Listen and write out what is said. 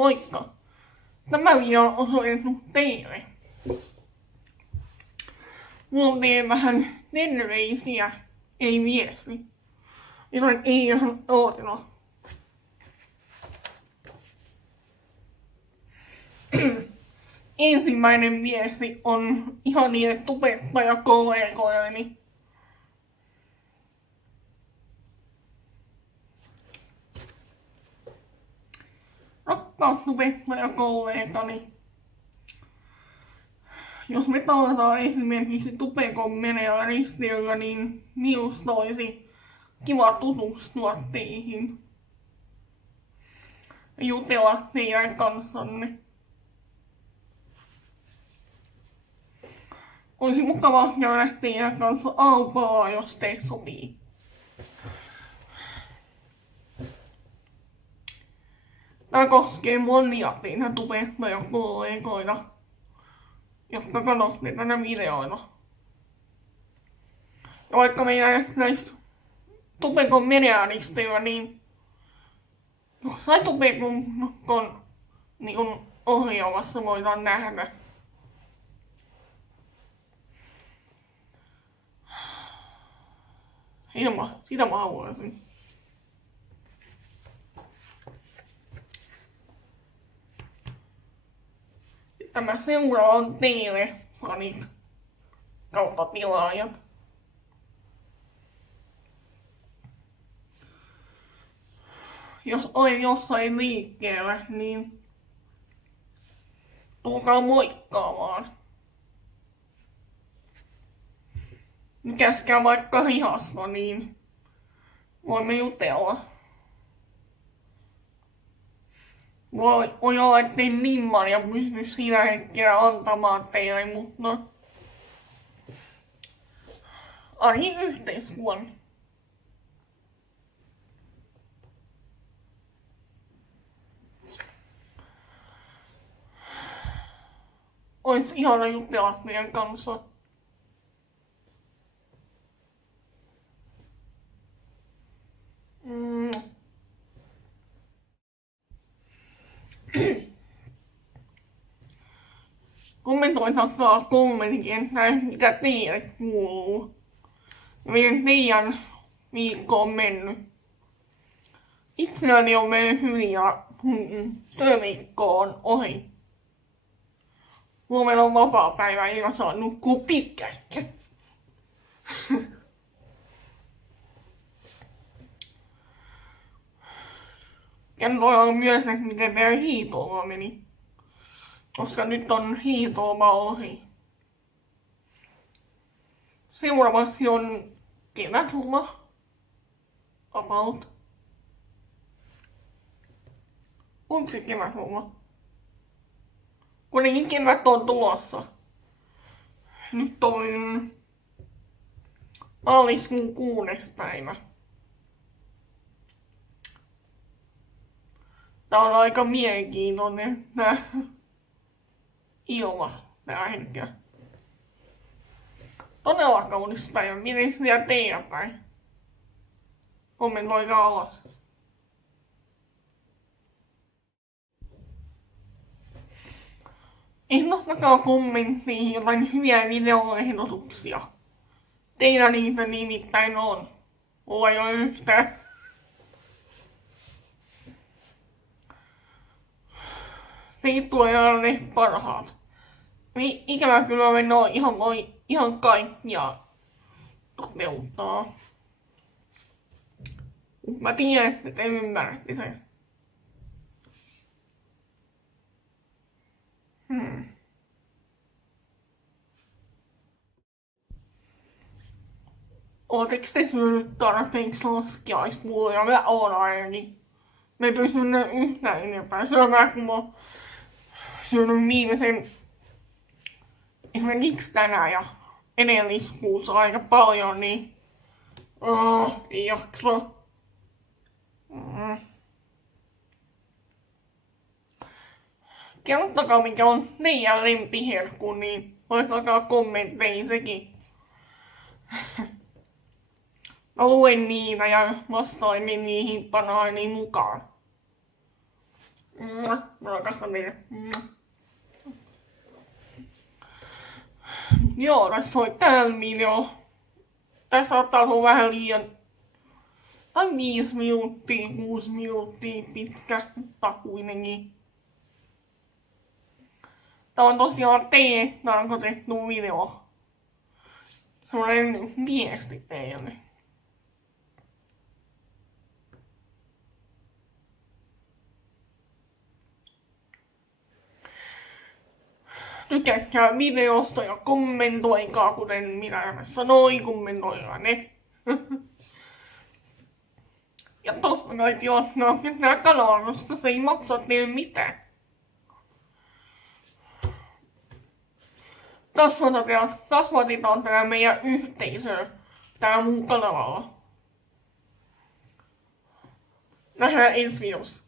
Moikka! Tämä video on osoitettu teille. Mulla on vähän terveisiä, ei viesti. Joten ei ihan ootella. Ensimmäinen viesti on ihan niille tubettajakollegoilleni. Rakkaat tubettajakollegani. Jos me tavataan esimerkiksi Tubekon menevä risteilyllä, niin minusta olisi kiva tutustua teihin ja jutella teidän kanssanne. Olisi mukava käydä teidän kanssa autolla, jos teille sopii. Tämä koskee monia teitä tubettajakollegoita, jotka katsotte tätä videoita. Ja vaikka meillä näistä Tubekon menejärjestöillä, niin jossain Tubekon niin ohjaamassa voidaan nähdä. Sitä mä haluaisin. Tämä seuraava on teille, fanit kautta tilaajat. Jos olen jossain liikkeellä, niin tulkaa moikkaamaan. Käskää vaikka hihasta, niin voimme jutella. Voi olla, ettei nimmaria pysty siinä hetkellä antamaan teille, mutta ainakin yhteiskuvan. Ois ihana jutella teidän kanssa. Kommentoitakaa kommenttikenttää, mitä teille kuuluu. Ja miten teidän viikko on mennyt. Itselläni on mennyt hyvin ja työviikko on ohi. Huomenna on vapaa päivä ja mä saan nukkua pitkään. Kertokaa myös, että miten teidän hiihtooma meni. Koska nyt on hiihtooma ohi. Seuraavaksi on kevätloma. About. Onko se kevätloma? Kuitenkin kevät on tulossa. Nyt on maaliskuun 6. päivä. Tää on aika mielenkiintoinen tää ilma tällä hetkellä. Todella kaunis päivä. Miten siellä teidän päin? Kommentoikaa alas. Ehdottakaa kommenttiin jotain hyviä videoehdotuksia. Teillä niitä nimittäin on. Mulla ei ole yhtään. Teitä tulee olla ne parhaat. Ikävä kyllä en ole voi ihan kaikkia toteuttaa. Mä tiedän, että te ymmärrätte sen. Ootteko te syönyt tarpeeksi laskiaispullia? Mä oon ainakin. Mä en pysty yhtään enempää syömään, kun mä oon syönyt viimeisen esimerkiksi tänään ja edelliskuussa aika paljon, niin ei jaksa. Kertokaa mikä on teidän lempiherkku, niin laittakaa kommentteihin sekin. Mä luen niitä ja vastailen niihin parhaani mukaan. Mä rakastan teitä. Joo, tässä oli tää video. Tässä saattaa olla vähän liian... Tai 5 minuuttia, 6 minuuttia pitkä, mutta kuitenkin. Tää on tosiaan tarkoitettu video. Sellainen viesti teille. Tykätkää videosta ja kommentoikaa, kuten minä sanoin, kommentoikaa ne. Ja totta kai tilatkaa kanavaa, koska se ei maksa teille mitään. Kasvatetaan tää meidän yhteisöä täällä mun kanavalla. Nähdään ensi videossa.